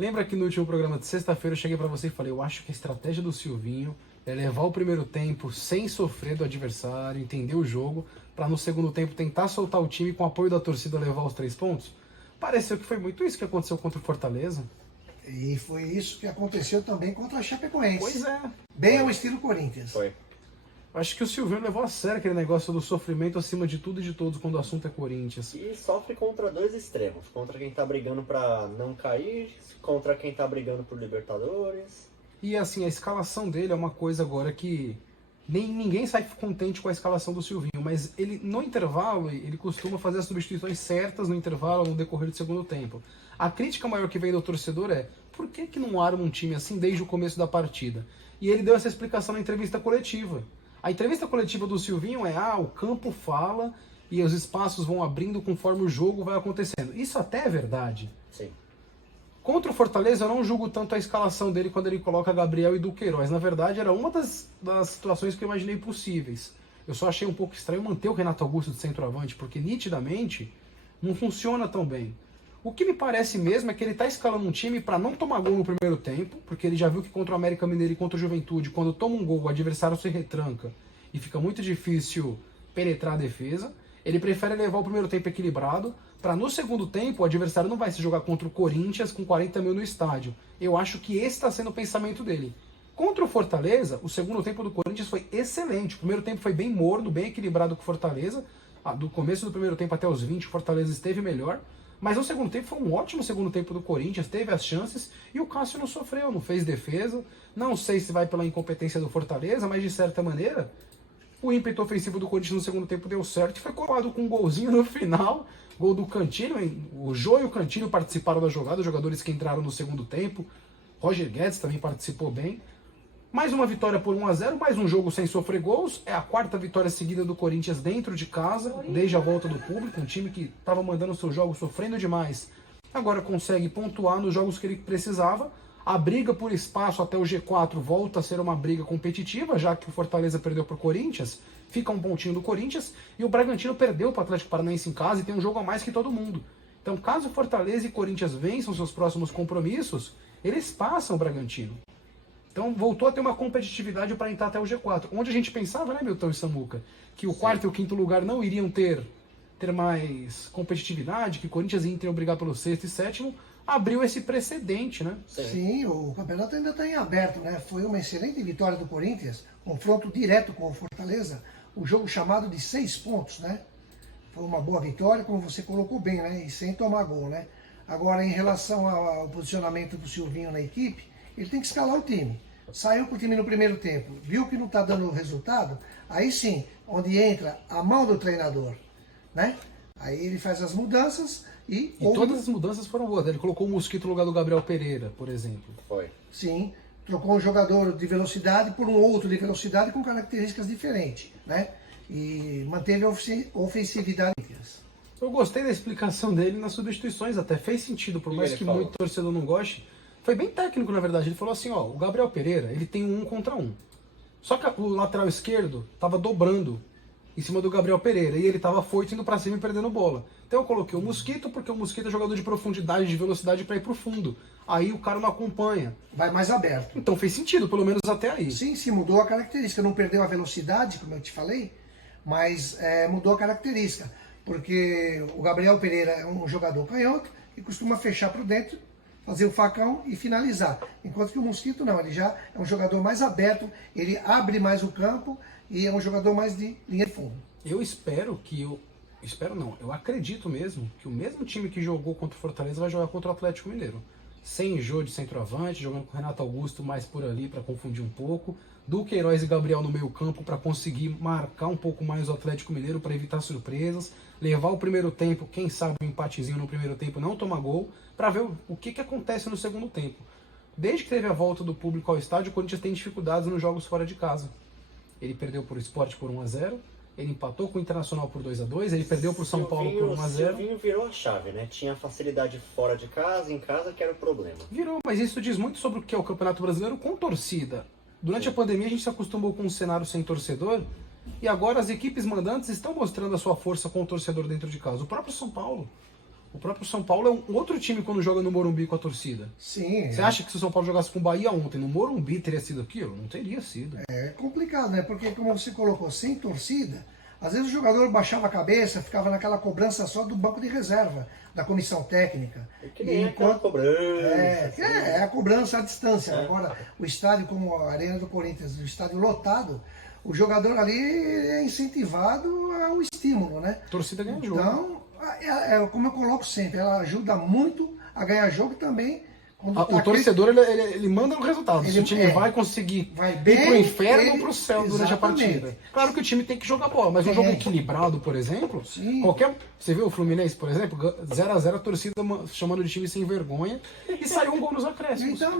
Lembra que no último programa de sexta-feira eu cheguei pra você e falei, eu acho que a estratégia do Silvinho é levar o primeiro tempo sem sofrer do adversário, entender o jogo, pra no segundo tempo tentar soltar o time com o apoio da torcida levar os 3 pontos? Pareceu que foi muito isso que aconteceu contra o Fortaleza. E foi isso que aconteceu também contra a Chapecoense. Pois é. Bem ao estilo Corinthians. Foi. Acho que o Silvinho levou a sério aquele negócio do sofrimento acima de tudo e de todos quando o assunto é Corinthians. E sofre contra 2 extremos. Contra quem tá brigando pra não cair, contra quem tá brigando por Libertadores. E assim, a escalação dele é uma coisa agora que ninguém sai contente com a escalação do Silvinho, mas ele no intervalo, ele costuma fazer as substituições certas no intervalo, no decorrer do segundo tempo. A crítica maior que vem do torcedor é, por que não arma um time assim desde o começo da partida? E ele deu essa explicação na entrevista coletiva. A entrevista coletiva do Silvinho é, o campo fala e os espaços vão abrindo conforme o jogo vai acontecendo. Isso até é verdade. Sim. Contra o Fortaleza eu não julgo tanto a escalação dele quando ele coloca Gabriel e Duqueiroz. Na verdade era uma das situações que eu imaginei possíveis. Eu só achei um pouco estranho manter o Renato Augusto de centroavante, porque nitidamente não funciona tão bem. O que me parece mesmo é que ele está escalando um time para não tomar gol no primeiro tempo, porque ele já viu que contra o América Mineiro e contra o Juventude, quando toma um gol, o adversário se retranca e fica muito difícil penetrar a defesa. Ele prefere levar o primeiro tempo equilibrado, para no segundo tempo o adversário não vai se jogar contra o Corinthians com 40 mil no estádio. Eu acho que esse está sendo o pensamento dele. Contra o Fortaleza, o segundo tempo do Corinthians foi excelente. O primeiro tempo foi bem morno, bem equilibrado com o Fortaleza. Do começo do primeiro tempo até os 20, o Fortaleza esteve melhor. Mas o segundo tempo foi um ótimo segundo tempo do Corinthians, teve as chances e o Cássio não sofreu, não fez defesa. Não sei se vai pela incompetência do Fortaleza, mas de certa maneira o ímpeto ofensivo do Corinthians no segundo tempo deu certo e foi coroado com um golzinho no final, gol do Cantillo. O Jô e o Cantillo participaram da jogada, os jogadores que entraram no segundo tempo. Roger Guedes também participou bem. Mais uma vitória por 1-0, mais um jogo sem sofrer gols. É a 4ª vitória seguida do Corinthians dentro de casa, desde a volta do público. Um time que estava mandando seus jogos sofrendo demais. Agora consegue pontuar nos jogos que ele precisava. A briga por espaço até o G4 volta a ser uma briga competitiva, já que o Fortaleza perdeu para o Corinthians. Fica um pontinho do Corinthians. E o Bragantino perdeu para o Atlético Paranaense em casa e tem um jogo a mais que todo mundo. Então, caso Fortaleza e Corinthians vençam seus próximos compromissos, eles passam o Bragantino. Então voltou a ter uma competitividade para entrar até o G4. Onde a gente pensava, né, Milton e Samuca, que o 4º e o 5º lugar não iriam ter mais competitividade, que Corinthians e Inter iam brigar pelo 6º e 7º, abriu esse precedente, né? Sim, o campeonato ainda está em aberto, né? Foi uma excelente vitória do Corinthians, confronto direto com o Fortaleza, o jogo chamado de 6 pontos, né? Foi uma boa vitória, como você colocou bem, né? E sem tomar gol, né? Agora, em relação ao posicionamento do Silvinho na equipe, ele tem que escalar o time. Saiu com o time no primeiro tempo, viu que não está dando resultado, aí sim, onde entra a mão do treinador, né? Aí ele faz as mudanças e todas as mudanças foram boas. Ele colocou o Mosquito no lugar do Gabriel Pereira, por exemplo. Foi. Sim, trocou um jogador de velocidade por um outro de velocidade com características diferentes, né? E manteve a ofensividade. Eu gostei da explicação dele nas substituições, até fez sentido, por mais que muito torcedor não goste. Foi bem técnico, na verdade. Ele falou assim, o Gabriel Pereira, ele tem um 1 contra 1. Só que o lateral esquerdo estava dobrando em cima do Gabriel Pereira, e ele estava foito indo para cima e perdendo bola. Então eu coloquei o Mosquito, porque o Mosquito é jogador de profundidade, de velocidade para ir pro fundo. Aí o cara não acompanha. Vai mais aberto. Então fez sentido, pelo menos até aí. Sim, mudou a característica. Não perdeu a velocidade, como eu te falei, mas mudou a característica. Porque o Gabriel Pereira é um jogador canhoto que costuma fechar por dentro, fazer o facão e finalizar. Enquanto que o Mosquito não, ele já é um jogador mais aberto, ele abre mais o campo e é um jogador mais de linha de fundo. Eu espero que eu acredito mesmo que o mesmo time que jogou contra o Fortaleza vai jogar contra o Atlético Mineiro. Sem Jô de centroavante, jogando com o Renato Augusto mais por ali para confundir um pouco. Duqueiroz e Gabriel no meio campo para conseguir marcar um pouco mais o Atlético Mineiro para evitar surpresas. Levar o primeiro tempo, quem sabe um empatezinho no primeiro tempo, não tomar gol, para ver o que acontece no segundo tempo. Desde que teve a volta do público ao estádio, o Corinthians tem dificuldades nos jogos fora de casa. Ele perdeu para o Sport por 1-0, ele empatou com o Internacional por 2-2, ele perdeu para o São Paulo por 1-0. O Silvinho virou a chave, né? Tinha facilidade fora de casa, em casa que era o problema. Virou, mas isso diz muito sobre o que é o Campeonato Brasileiro com torcida. Durante a pandemia a gente se acostumou com um cenário sem torcedor, e agora as equipes mandantes estão mostrando a sua força com o torcedor dentro de casa. O próprio São Paulo. O próprio São Paulo é um outro time quando joga no Morumbi com a torcida. Sim. Você acha que se o São Paulo jogasse com o Bahia ontem no Morumbi teria sido aquilo? Não teria sido. É complicado, né? Porque como você colocou, sem torcida, às vezes o jogador baixava a cabeça, ficava naquela cobrança só do banco de reserva, da comissão técnica. Que nem aquela cobrança. É a cobrança à distância. Agora, o estádio, como a Arena do Corinthians, o estádio lotado, o jogador ali é incentivado ao estímulo, né? A torcida ganha jogo. Então, como eu coloco sempre, ela ajuda muito a ganhar jogo também. O torcedor, ele manda no resultado. Se o time vai conseguir bem, ir pro inferno ou pro céu durante a partida. Claro que o time tem que jogar bola, mas um jogo equilibrado, por exemplo, você viu o Fluminense, por exemplo, 0x0, a torcida chamando de time sem vergonha, e saiu um gol nos acréscimos. Então,